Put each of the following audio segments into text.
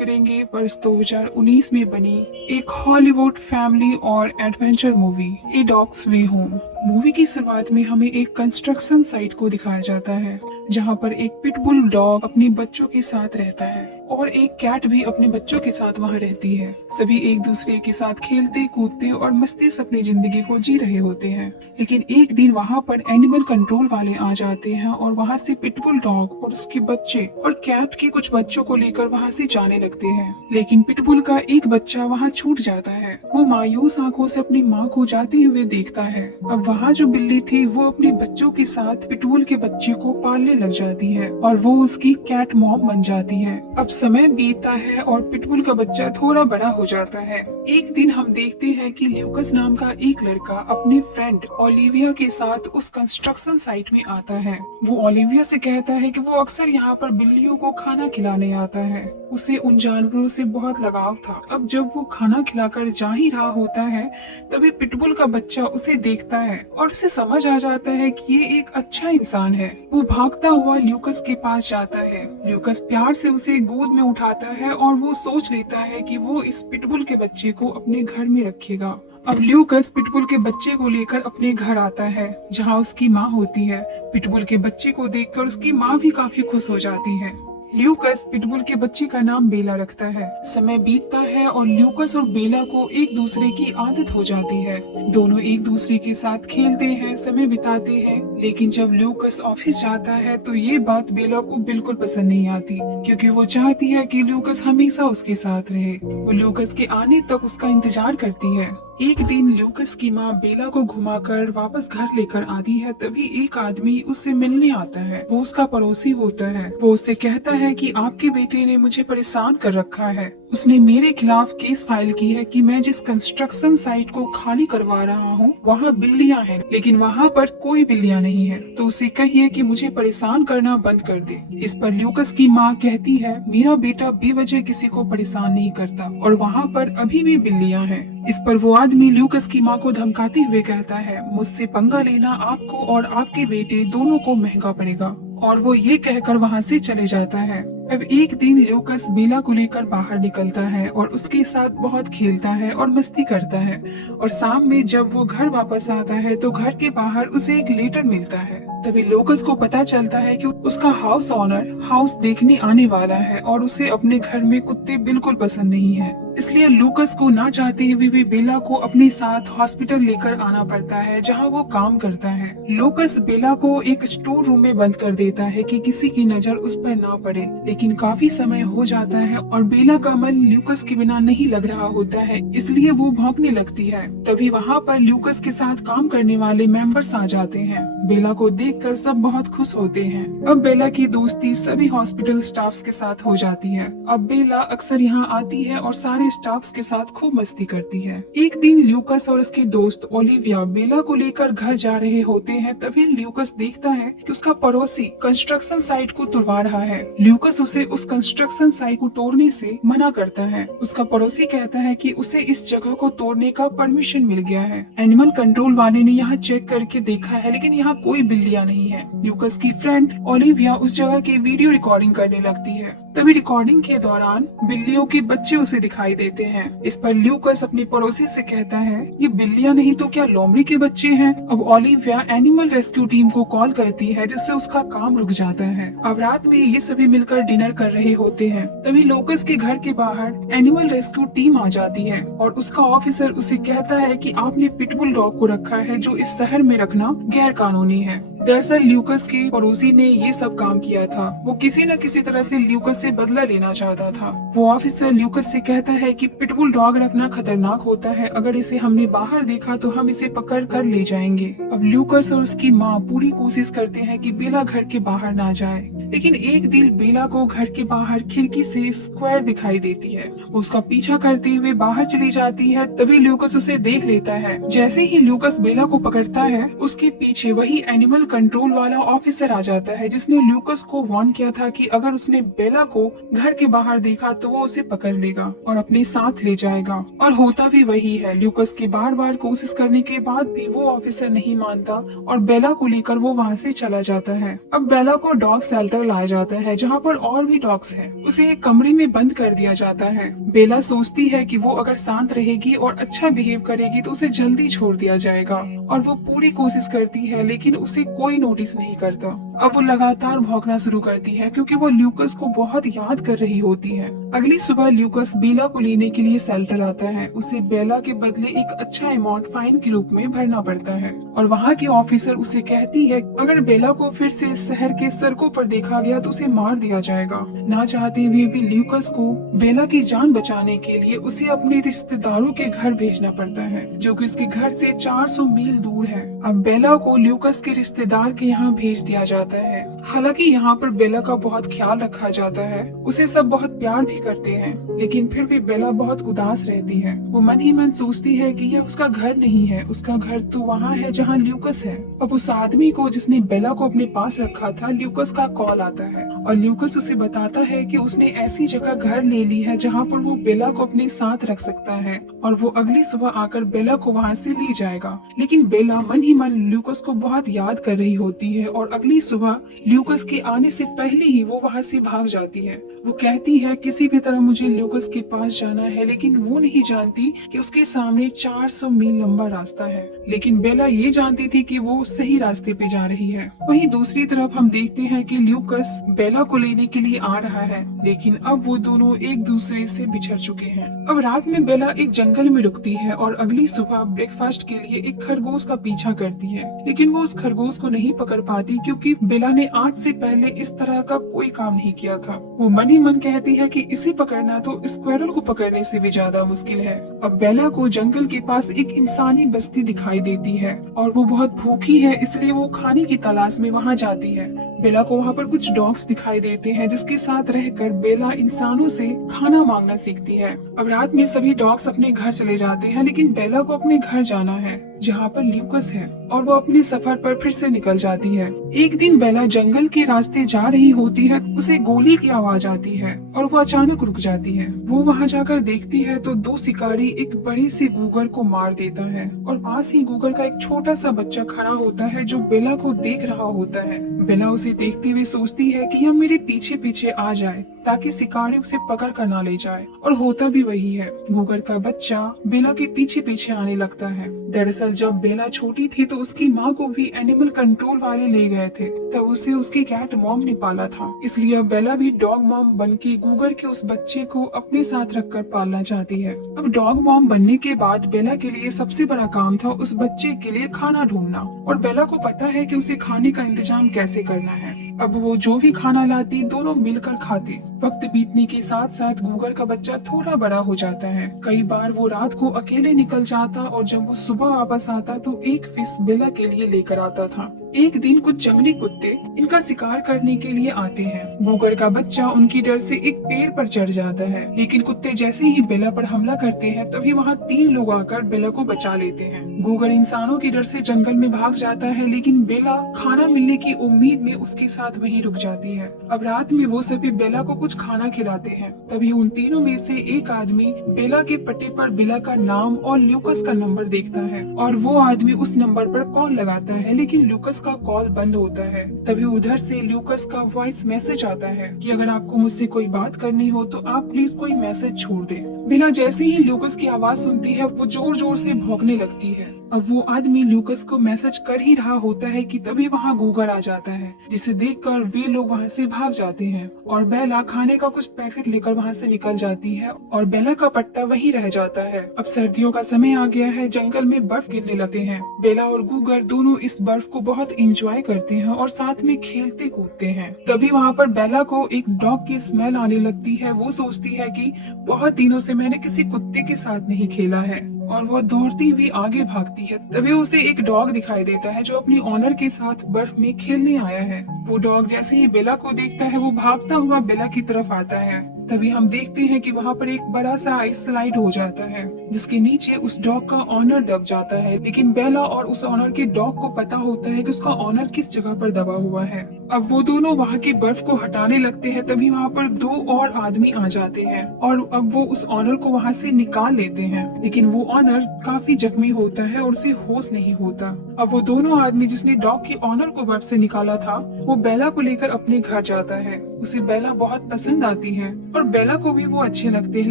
करेंगे वर्ष 2019 में बनी एक हॉलीवुड फैमिली और एडवेंचर मूवी ए डॉग्स वे होम। मूवी की शुरुआत में हमें एक कंस्ट्रक्शन साइट को दिखाया जाता है जहां पर एक पिटबुल डॉग अपने बच्चों के साथ रहता है और एक कैट भी अपने बच्चों के साथ वहां रहती है। सभी एक दूसरे के साथ खेलते कूदते और मस्ती से अपनी जिंदगी को जी रहे होते हैं। लेकिन एक दिन वहां पर एनिमल कंट्रोल वाले आ जाते हैं और वहां से पिटबुल डॉग और उसके बच्चे और कैट के कुछ बच्चों को लेकर वहां से जाने लगते हैं। लेकिन पिटबुल का एक बच्चा वहां छूट जाता है। वो मायूस आंखों से अपनी माँ को जाते हुए देखता है। अब वहाँ जो बिल्ली थी वो अपने बच्चों के साथ पिटबुल के बच्चे को पालने लग जाती है और वो उसकी कैट मॉम बन जाती है। अब समय बीतता है और पिटबुल का बच्चा थोड़ा बड़ा हो जाता है। एक दिन हम देखते हैं कि ल्यूकस नाम का एक लड़का अपने फ्रेंड ओलिविया के साथ उस कंस्ट्रक्शन साइट में आता है। वो ओलिविया से कहता है कि वो अक्सर यहाँ पर बिल्लियों को खाना खिलाने आता है। उसे उन जानवरों से बहुत लगाव था। अब जब वो खाना खिलाकर जा ही रहा होता है तभी पिटबुल का बच्चा उसे देखता है और उसे समझ आ जाता है कि ये एक अच्छा इंसान है। वो भागता हुआ ल्यूकस के पास जाता है। ल्यूकस प्यार से उसे गोद में उठाता है और वो सोच लेता है कि वो इस पिटबुल के बच्चे को अपने घर में रखेगा। अब ल्यूकस पिटबुल के बच्चे को लेकर अपने घर आता है जहाँ उसकी माँ होती है। पिटबुल के बच्चे को देखकर उसकी माँ भी काफी खुश हो जाती है। ल्यूकस पिटबुल के बच्चे का नाम बेला रखता है। समय बीतता है और ल्यूकस और बेला को एक दूसरे की आदत हो जाती है। दोनों एक दूसरे के साथ खेलते हैं, समय बिताते हैं। लेकिन जब ल्यूकस ऑफिस जाता है तो ये बात बेला को बिल्कुल पसंद नहीं आती, क्योंकि वो चाहती है कि ल्यूकस हमेशा उसके साथ रहे। वो ल्यूकस के आने तक उसका इंतजार करती है। एक दिन ल्यूकस की माँ बेला को घुमाकर वापस घर लेकर आती है। तभी एक आदमी उससे मिलने आता है। वो उसका पड़ोसी होता है। वो उससे कहता है कि आपके बेटे ने मुझे परेशान कर रखा है। उसने मेरे खिलाफ केस फाइल की है कि मैं जिस कंस्ट्रक्शन साइट को खाली करवा रहा हूँ वहाँ बिल्लियाँ हैं, लेकिन वहाँ पर कोई बिल्लियाँ नहीं है। तो उसे कहिए कि मुझे परेशान करना बंद कर दे। इस पर ल्यूकस की माँ कहती है, मेरा बेटा बेवजह किसी को परेशान नहीं करता और वहाँ पर अभी भी बिल्लियाँ हैं। इस पर वो आदमी ल्यूकस की माँ को धमकाते हुए कहता है, मुझसे पंगा लेना आपको और आपके बेटे दोनों को महंगा पड़ेगा। और वो ये कहकर वहाँ से चले जाता है। अब एक दिन ल्यूकस बेला को लेकर बाहर निकलता है और उसके साथ बहुत खेलता है और मस्ती करता है। और शाम में जब वो घर वापस आता है तो घर के बाहर उसे एक लेटर मिलता है। तभी ल्यूकस को पता चलता है कि उसका हाउस ओनर हाउस देखने आने वाला है और उसे अपने घर में कुत्ते बिल्कुल पसंद नहीं है। इसलिए लूकस को ना चाहते हुए भी बेला को अपने साथ हॉस्पिटल लेकर आना पड़ता है जहां वो काम करता है। लूकस बेला को एक स्टोर रूम में बंद कर देता है कि किसी की नजर उस पर ना पड़े। लेकिन काफी समय हो जाता है और बेला का मन लूकस के बिना नहीं लग रहा होता है, इसलिए वो भौंकने लगती है। तभी वहाँ पर लूकस के साथ काम करने वाले मेंबर्स आ जाते हैं। बेला को देखकर सब बहुत खुश होते हैं। अब बेला की दोस्ती सभी हॉस्पिटल स्टाफ्स के साथ हो जाती है। अब बेला अक्सर यहाँ आती है और सारे स्टाफ्स के साथ खूब मस्ती करती है। एक दिन ल्यूकस और उसके दोस्त ओलिविया बेला को लेकर घर जा रहे होते हैं। तभी ल्यूकस देखता है कि उसका पड़ोसी कंस्ट्रक्शन साइट को तुड़वा रहा है। ल्यूकस उसे उस कंस्ट्रक्शन साइट को तोड़ने से मना करता है। उसका पड़ोसी कहता है कि उसे इस जगह को तोड़ने का परमिशन मिल गया है। एनिमल कंट्रोल वाले ने यहाँ चेक करके देखा है, लेकिन यहाँ कोई बिल्लियाँ नहीं है। ल्यूकस की फ्रेंड ओलिविया उस जगह की वीडियो रिकॉर्डिंग करने लगती है। तभी रिकॉर्डिंग के दौरान बिल्लियों के बच्चे उसे दिखाई देते हैं। इस पर ल्यूकस अपनी पड़ोसी से कहता है, ये बिल्लियां नहीं तो क्या लोमड़ी के बच्चे हैं। अब ओलिविया एनिमल रेस्क्यू टीम को कॉल करती है, जिससे उसका काम रुक जाता है। अब रात में ये सभी मिलकर डिनर कर रहे होते हैं। तभी लूकस के घर के बाहर एनिमल रेस्क्यू टीम आ जाती है और उसका ऑफिसर उसे कहता है कि आपने पिटबुल डॉग को रखा है जो इस शहर में रखना गैर कानूनी है। दरअसल ल्यूकस के पड़ोसी ने ये सब काम किया था। वो किसी न किसी तरह से ल्यूकस से बदला लेना चाहता था। वो ऑफिसर ल्यूकस से कहता है कि पिटबुल डॉग रखना खतरनाक होता है, अगर इसे हमने बाहर देखा तो हम इसे पकड़ कर ले जाएंगे। अब ल्यूकस और उसकी माँ पूरी कोशिश करते हैं कि बेला घर के बाहर ना जाए, लेकिन एक दिन बेला को घर के बाहर खिड़की से स्क्वायर दिखाई देती है। वो उसका पीछा करते हुए बाहर चली जाती है। तभी ल्यूकस उसे देख लेता है। जैसे ही ल्यूकस बेला को पकड़ता है, उसके पीछे वही एनिमल कंट्रोल वाला ऑफिसर आ जाता है, जिसने ल्यूकस को वार्न किया था कि अगर उसने बेला को घर के बाहर देखा तो वो उसे पकड़ लेगा और अपने साथ ले जाएगा। और होता भी वही है। ल्यूकस के बार बार कोशिश करने के बाद भी वो ऑफिसर नहीं मानता और बेला को लेकर वो वहाँ से चला जाता है। अब बेला को डॉग शेल्टर सेंटर लाया जाता है जहाँ पर और भी डॉग्स हैं। उसे एक कमरे में बंद कर दिया जाता है। बेला सोचती है कि वो अगर शांत रहेगी और अच्छा बिहेव करेगी तो उसे जल्दी छोड़ दिया जाएगा, और वो पूरी कोशिश करती है लेकिन उसे कोई नोटिस नहीं करता। अब वो लगातार भौंकना शुरू करती है क्योंकि वो ल्यूकस को बहुत याद कर रही होती है। अगली सुबह ल्यूकस बेला को लेने के लिए सेल्टर आता है। उसे बेला के बदले एक अच्छा अमाउंट फाइन के रूप में भरना पड़ता है, और वहाँ की ऑफिसर उसे कहती है अगर बेला को फिर से शहर के सड़कों पर देखा गया तो उसे मार दिया जाएगा। ना चाहते हुए भी ल्यूकस को बेला की जान बचाने के लिए उसे अपने रिश्तेदारों के घर भेजना पड़ता है, जो कि उसके घर से 400 मील दूर है। अब बेला को ल्यूकस के रिश्तेदार के यहाँ भेज दिया जाता है। हालांकि यहाँ पर बेला का बहुत ख्याल रखा जाता है, उसे सब बहुत प्यार भी करते हैं, लेकिन फिर भी बेला बहुत उदास रहती है। वो मन ही मन सोचती है कि यह उसका घर नहीं है, उसका घर तो वहाँ है जहाँ ल्यूकस है। अब उस आदमी को जिसने बेला को अपने पास रखा था, ल्यूकस का कॉल आता है और ल्यूकस उसे बताता है कि उसने ऐसी जगह घर ले ली है जहाँ पर वो बेला को अपने साथ रख सकता है, और वो अगली सुबह आकर बेला को वहाँ से ले जाएगा। लेकिन बेला मन ही मन ल्यूकस को बहुत याद कर रही होती है, और अगली सुबह ल्यूकस के आने से पहले ही वो वहाँ से भाग जाती है। वो कहती है किसी भी तरह मुझे ल्यूकस के पास जाना है, लेकिन वो नहीं जानती कि उसके सामने 400 मील लंबा रास्ता है। लेकिन बेला ये जानती थी कि वो सही रास्ते पे जा रही है। वहीं दूसरी तरफ हम देखते हैं कि ल्यूकस बेला को लेने के लिए आ रहा है, लेकिन अब वो दोनों एक दूसरे से बिछड़ चुके हैं। अब रात में बेला एक जंगल में रुकती है और अगली सुबह ब्रेकफास्ट के लिए एक खरगोश का पीछा करती है, लेकिन वो उस खरगोश को नहीं पकड़ पाती क्योंकि बेला ने आज से पहले इस तरह का कोई काम नहीं किया था। वो मन ही मन कहती है कि इसे पकड़ना तो स्क्वायरल को पकड़ने से भी ज्यादा मुश्किल है। अब बेला को जंगल के पास एक इंसानी बस्ती दिखाई देती है और वो बहुत भूखी है, इसलिए वो खाने की तलाश में वहाँ जाती है। बेला को वहाँ पर कुछ डॉग्स दिखाई देते हैं जिसके साथ रहकर बेला इंसानों से खाना मांगना सीखती है। अब रात में सभी डॉग्स अपने घर चले जाते हैं, लेकिन बेला को अपने घर जाना है जहाँ पर ल्यूकस है, और वो अपने सफर पर फिर से निकल जाती है। एक दिन बेला जंगल के रास्ते जा रही होती है, उसे गोली की आवाज आती है और वो अचानक रुक जाती है। वो वहाँ जाकर देखती है तो दो शिकारी एक बड़े से गूगर को मार देता है, और पास ही गूगर का एक छोटा सा बच्चा खड़ा होता है जो बेला को देख रहा होता है। बेला उसे देखते हुए सोचती है कि यह मेरे पीछे पीछे आ जाए ताकि शिकारी उसे पकड़ कर ना ले जाए, और होता भी वही है। गूगर का बच्चा बेला के पीछे पीछे आने लगता है। दरअसल जब बेला छोटी थी तो उसकी माँ को भी एनिमल कंट्रोल वाले ले गए थे, तब उसे उसकी कैट मॉम ने पाला था। इसलिए अब बेला भी डॉग मॉम बनके गूगर के उस बच्चे को अपने साथ रखकर पालना चाहती है। अब डॉग मॉम बनने के बाद बेला के लिए सबसे बड़ा काम था उस बच्चे के लिए खाना ढूंढना, और बेला को पता है कि उसे खाने का इंतजाम कैसे करना है। अब वो जो भी खाना लाती दोनों मिलकर खाते। वक्त बीतने के साथ साथ गूगर का बच्चा थोड़ा बड़ा हो जाता है। कई बार वो रात को अकेले निकल जाता और जब वो सुबह वापस आता तो एक फिश बेला के लिए लेकर आता था। एक दिन कुछ जंगली कुत्ते इनका शिकार करने के लिए आते हैं। गूगर का बच्चा उनकी डर से एक पेड़ पर चढ़ जाता है, लेकिन कुत्ते जैसे ही बेला पर हमला करते हैं तभी वहाँ 3 लोग आकर बेला को बचा लेते हैं। गूगर इंसानों की डर से जंगल में भाग जाता है, लेकिन बेला खाना मिलने की उम्मीद में उसके साथ वहीं रुक जाती है। अब रात में वो सभी बेला को कुछ खाना खिलाते हैं, तभी उन तीनों में से एक आदमी बेला के पट्टे पर बेला का नाम और ल्यूकस का नंबर देखता है, और वो आदमी उस नंबर पर कॉल लगाता है, लेकिन ल्यूकस का कॉल बंद होता है। तभी उधर से ल्यूकस का वॉइस मैसेज आता है कि अगर आपको मुझसे कोई बात करनी हो तो आप प्लीज कोई मैसेज छोड़ दें। बेला जैसे ही ल्यूकस की आवाज सुनती है वो जोर जोर से भौंकने लगती है। अब वो आदमी ल्यूकस को मैसेज कर ही रहा होता है कि तभी वहाँ गूगर आ जाता है, जिसे देखकर वे लोग वहाँ से भाग जाते हैं, और बेला खाने का कुछ पैकेट लेकर वहाँ से निकल जाती है और बेला का पट्टा वहीं रह जाता है। अब सर्दियों का समय आ गया है, जंगल में बर्फ गिरने लगते हैं। बेला और गूगर दोनों इस बर्फ को बहुत इंजॉय करते हैं और साथ में खेलते कूदते हैं। तभी वहाँ पर बेला को एक डॉग की स्मेल आने लगती है। वो सोचती है कि बहुत दिनों से मैंने किसी कुत्ते के साथ नहीं खेला है, और वो दौड़ती हुई आगे भागती है। तभी उसे एक डॉग दिखाई देता है जो अपनी ऑनर के साथ बर्फ में खेलने आया है। वो डॉग जैसे ही बेला को देखता है वो भागता हुआ बेला की तरफ आता है। तभी हम देखते हैं कि वहाँ पर एक बड़ा सा आइस स्लाइड हो जाता है, जिसके नीचे उस डॉग का ऑनर दब जाता है। लेकिन बेला और उस ऑनर के डॉग को पता होता है कि उसका ऑनर किस जगह पर दबा हुआ है, अब वो दोनों वहाँ की बर्फ को हटाने लगते हैं, तभी वहाँ पर दो और आदमी आ जाते हैं और अब वो उस ऑनर को वहाँ से निकाल लेते हैं, लेकिन वो ऑनर काफी जख्मी होता है और उसे होश नहीं होता। अब वो दोनों आदमी जिसने डॉग के ऑनर को बर्फ से निकाला था, वो बेला को लेकर अपने घर जाता है। उसे बेला बहुत पसंद आती है और बेला को भी वो अच्छे लगते हैं,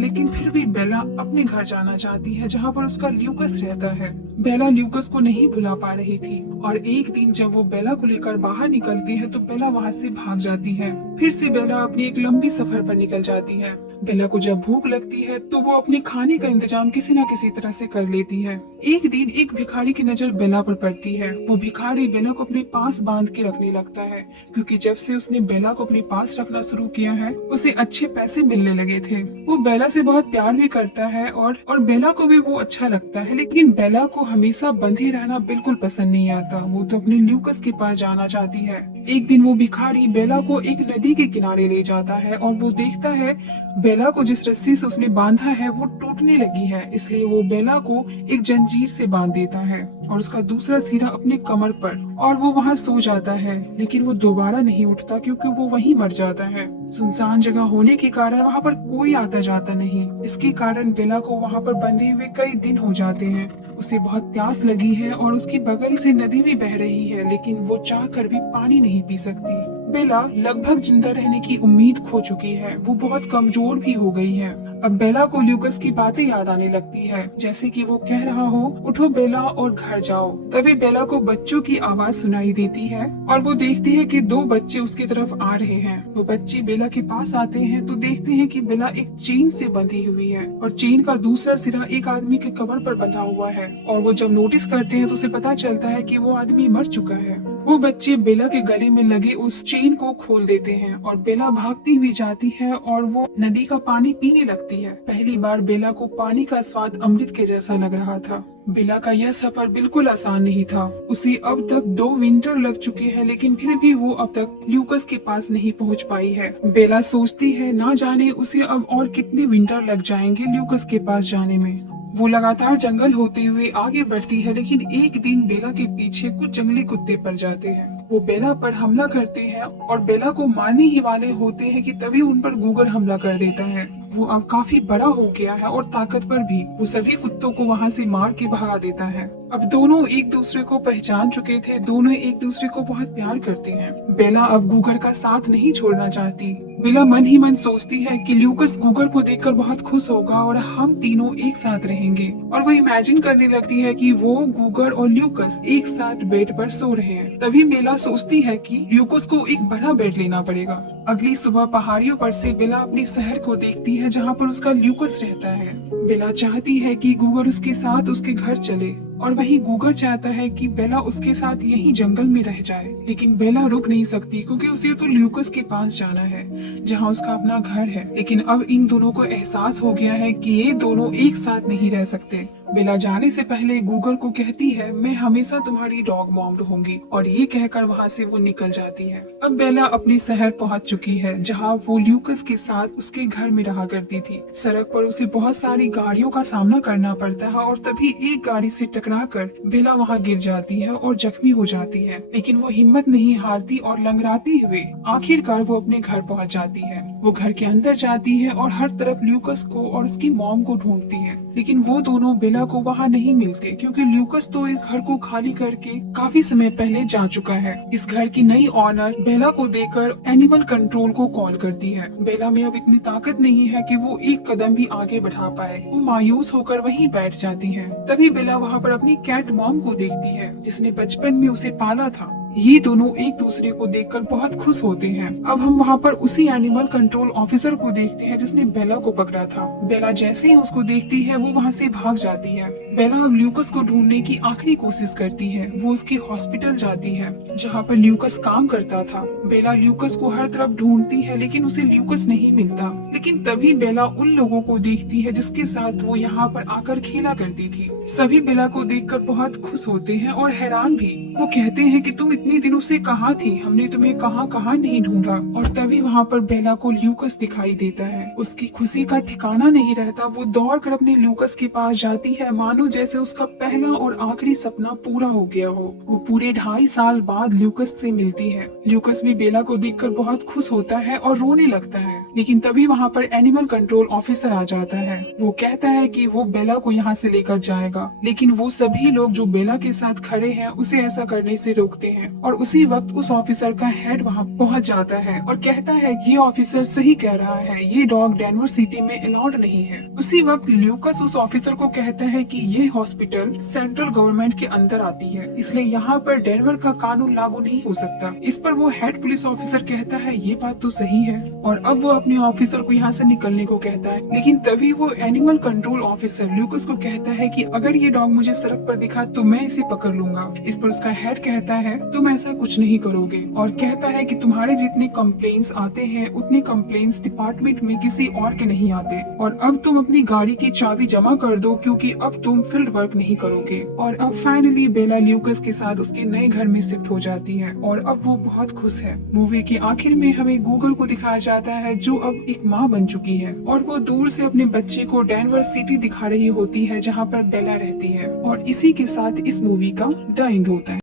लेकिन फिर भी बेला अपने घर जाना चाहती है जहाँ पर उसका ल्यूकस रहता है। बेला ल्यूकस को नहीं भुला पा रही थी और एक दिन जब वो बेला को लेकर बाहर निकलती है तो बेला वहाँ से भाग जाती है। फिर से बेला अपनी एक लंबी सफर पर निकल जाती है। बेला को जब भूख लगती है तो वो अपने खाने का इंतजाम किसी न किसी तरह से कर लेती है। एक दिन एक भिखारी की नजर बेला पर पड़ती है। वो भिखारी बेला को अपने पास बांध के रखने लगता है, क्योंकि जब से उसने बेला को अपने पास रखना शुरू किया है उसे अच्छे पैसे मिलने लगे थे। वो बेला से बहुत प्यार भी करता है और बेला को भी वो अच्छा लगता है, लेकिन बेला को हमेशा बंधे रहना बिल्कुल पसंद नहीं आता। वो तो अपने ल्यूकस के पास जाना चाहती है। एक दिन वो भिखारी बेला को एक नदी के किनारे ले जाता है और वो देखता है बेला को जिस रस्सी से उसने बांधा है वो टूटने लगी है, इसलिए वो बेला को एक जंजीर से बांध देता है और उसका दूसरा सिरा अपने कमर पर, और वो वहाँ सो जाता है। लेकिन वो दोबारा नहीं उठता क्योंकि वो वहीं मर जाता है। सुनसान जगह होने के कारण वहाँ पर कोई आता जाता नहीं। इसके कारण बेला को वहाँ पर बंधे हुए कई दिन हो जाते हैं। उसे बहुत प्यास लगी है और उसकी बगल से नदी भी बह रही है, लेकिन वो चाह कर भी पानी नहीं पी सकती। बेला लगभग जिंदा रहने की उम्मीद खो चुकी है। वो बहुत कमजोर भी हो गई है। अब बेला को ल्यूकस की बातें याद आने लगती है, जैसे कि वो कह रहा हो, उठो बेला और घर जाओ। तभी बेला को बच्चों की आवाज सुनाई देती है और वो देखती है कि दो बच्चे उसकी तरफ आ रहे हैं। वो बच्चे बेला के पास आते हैं तो देखते हैं कि बेला एक चेन से बंधी हुई है और चेन का दूसरा सिरा एक आदमी के कमर पर बंधा हुआ है। और वो जब नोटिस करते हैं तो उसे पता चलता है कि वो आदमी मर चुका है। वो बच्चे बेला के गले में लगे उस चेन को खोल देते हैं और बेला भागती हुई जाती है और वो नदी का पानी पीने लगती है। पहली बार बेला को पानी का स्वाद अमृत के जैसा लग रहा था। बेला का यह सफर बिल्कुल आसान नहीं था। उसे अब तक 2 विंटर लग चुके हैं, लेकिन फिर भी वो अब तक ल्यूकस के पास नहीं पहुंच पाई है। बेला सोचती है ना जाने उसे अब और कितने विंटर लग जाएंगे ल्यूकस के पास जाने में। वो लगातार जंगल होते हुए आगे बढ़ती है, लेकिन एक दिन बेला के पीछे कुछ जंगली कुत्ते पड़ जाते हैं। वो बेला पर हमला करते हैं और बेला को मारने ही वाले होते हैं कि तभी उन पर गूगर हमला कर देता है। वो अब काफी बड़ा हो गया है और ताकतवर भी। वो सभी कुत्तों को वहाँ से मार के भगा देता है। अब दोनों एक दूसरे को पहचान चुके थे। दोनों एक दूसरे को बहुत प्यार करते हैं। बेला अब गूगर का साथ नहीं छोड़ना चाहती। बेला मन ही मन सोचती है कि ल्यूकस गूगर को देखकर बहुत खुश होगा और हम तीनों एक साथ रहेंगे। और वो इमेजिन करने लगती है कि वो, गूगर और ल्यूकस एक साथ बेड पर सो रहे हैं। तभी बेला सोचती है कि ल्यूकस को एक बड़ा बेड लेना पड़ेगा। अगली सुबह पहाड़ियों पर से बेला अपने शहर को देखती है जहाँ पर उसका ल्यूकस रहता है। बेला चाहती है कि गूगर उसके साथ उसके घर चले और वहीं गूगर चाहता है कि बेला उसके साथ यहीं जंगल में रह जाए, लेकिन बेला रुक नहीं सकती क्योंकि उसे तो ल्यूकस के पास जाना है जहाँ उसका अपना घर है। लेकिन अब इन दोनों को एहसास हो गया है कि ये दोनों एक साथ नहीं रह सकते। बेला जाने से पहले गूगर को कहती है, मैं हमेशा तुम्हारी डॉग मॉम रहूंगी, और ये कहकर वहाँ से वो निकल जाती है। अब बेला अपने शहर पहुँच चुकी है जहाँ वो ल्यूकस के साथ उसके घर में रहा करती थी। सड़क पर उसे बहुत सारी गाड़ियों का सामना करना पड़ता है और तभी एक गाड़ी से टकराकर बेला वहाँ गिर जाती है और जख्मी हो जाती है। लेकिन वो हिम्मत नहीं हारती और लंगड़ाते हुए आखिरकार वो अपने घर पहुँच जाती है। वो घर के अंदर जाती है और हर तरफ ल्यूकस को और उसकी मॉम को ढूंढती है, लेकिन वो दोनों बेला को वहाँ नहीं मिलते क्योंकि ल्यूकस तो इस घर को खाली करके काफी समय पहले जा चुका है। इस घर की नई ऑनर बेला को देखकर एनिमल कंट्रोल को कॉल करती है। बेला में अब इतनी ताकत नहीं है कि वो एक कदम भी आगे बढ़ा पाए। वो मायूस होकर वहीं बैठ जाती है। तभी बेला वहाँ पर अपनी कैट मॉम को देखती है जिसने बचपन में उसे पाला था। ये दोनों एक दूसरे को देखकर बहुत खुश होते हैं। अब हम वहाँ पर उसी एनिमल कंट्रोल ऑफिसर को देखते हैं जिसने बेला को पकड़ा था। बेला जैसे ही उसको देखती है वो वहाँ से भाग जाती है। बेला अब ल्यूकस को ढूंढने की आखिरी कोशिश करती है। वो उसके हॉस्पिटल जाती है जहाँ पर ल्यूकस काम करता था। बेला ल्यूकस को हर तरफ ढूंढती है लेकिन उसे ल्यूकस नहीं मिलता। लेकिन तभी बेला उन लोगों को देखती है जिसके साथ वो यहाँ पर आकर खेला करती थी। सभी बेला को देखकर बहुत खुश होते हैं और हैरान भी। वो कहते हैं कि तुम इतने दिनों से कहाँ थी, हमने तुम्हें कहाँ कहाँ नहीं ढूंढा। और तभी वहाँ पर बेला को ल्यूकस दिखाई देता है। उसकी खुशी का ठिकाना नहीं रहता। वो दौड़कर अपने ल्यूकस के पास जाती है, मानो मानो जैसे उसका पहला और आखिरी सपना पूरा हो गया हो। वो पूरे 2.5 साल बाद ल्यूकस से मिलती है। ल्यूकस भी बेला को देखकर बहुत खुश होता है और रोने लगता है, लेकिन तभी वहाँ पर एनिमल कंट्रोल ऑफिसर आ जाता है। वो कहता है कि वो बेला को यहाँ से लेकर जाएगा, लेकिन वो सभी लोग जो बेला के साथ खड़े हैं उसे ऐसा करने से रोकते हैं। और उसी वक्त उस ऑफिसर का हेड वहाँ पहुँच जाता है और कहता है ये ऑफिसर सही कह रहा है, ये डॉग डेनवर सिटी में अलाउड नहीं है। उसी वक्त ल्यूकस उस ऑफिसर को कहता है कि ये हॉस्पिटल सेंट्रल गवर्नमेंट के अंदर आती है, इसलिए यहाँ पर डेनवर का कानून लागू नहीं हो सकता। इस पर वो हेड पुलिस ऑफिसर कहता है ये बात तो सही है, और अब वो अपने ऑफिसर को यहाँ से निकलने को कहता है। लेकिन तभी वो एनिमल कंट्रोल ऑफिसर ल्यूकस को कहता है कि अगर ये डॉग मुझे सड़क पर दिखा तो मैं इसे पकड़ लूंगा। इस पर उसका हेड कहता है तुम ऐसा कुछ नहीं करोगे, और कहता है कि तुम्हारे जितने कंप्लेंट्स आते हैं उतने कंप्लेंट्स डिपार्टमेंट में किसी और के नहीं आते, और अब तुम अपनी गाड़ी की चाबी जमा कर दो क्योंकि अब तुम फील्ड वर्क नहीं करोगे। और अब फाइनली बेला ल्यूकस के साथ उसके नए घर में शिफ्ट हो जाती है और अब वो बहुत खुश है। मूवी के आखिर में हमें गूगल को दिखाया जाता है जो अब एक माँ बन चुकी है, और वो दूर से अपने बच्चे को डेनवर सिटी दिखा रही होती है जहाँ पर बेला रहती है। और इसी के साथ इस मूवी का द एंड होता है।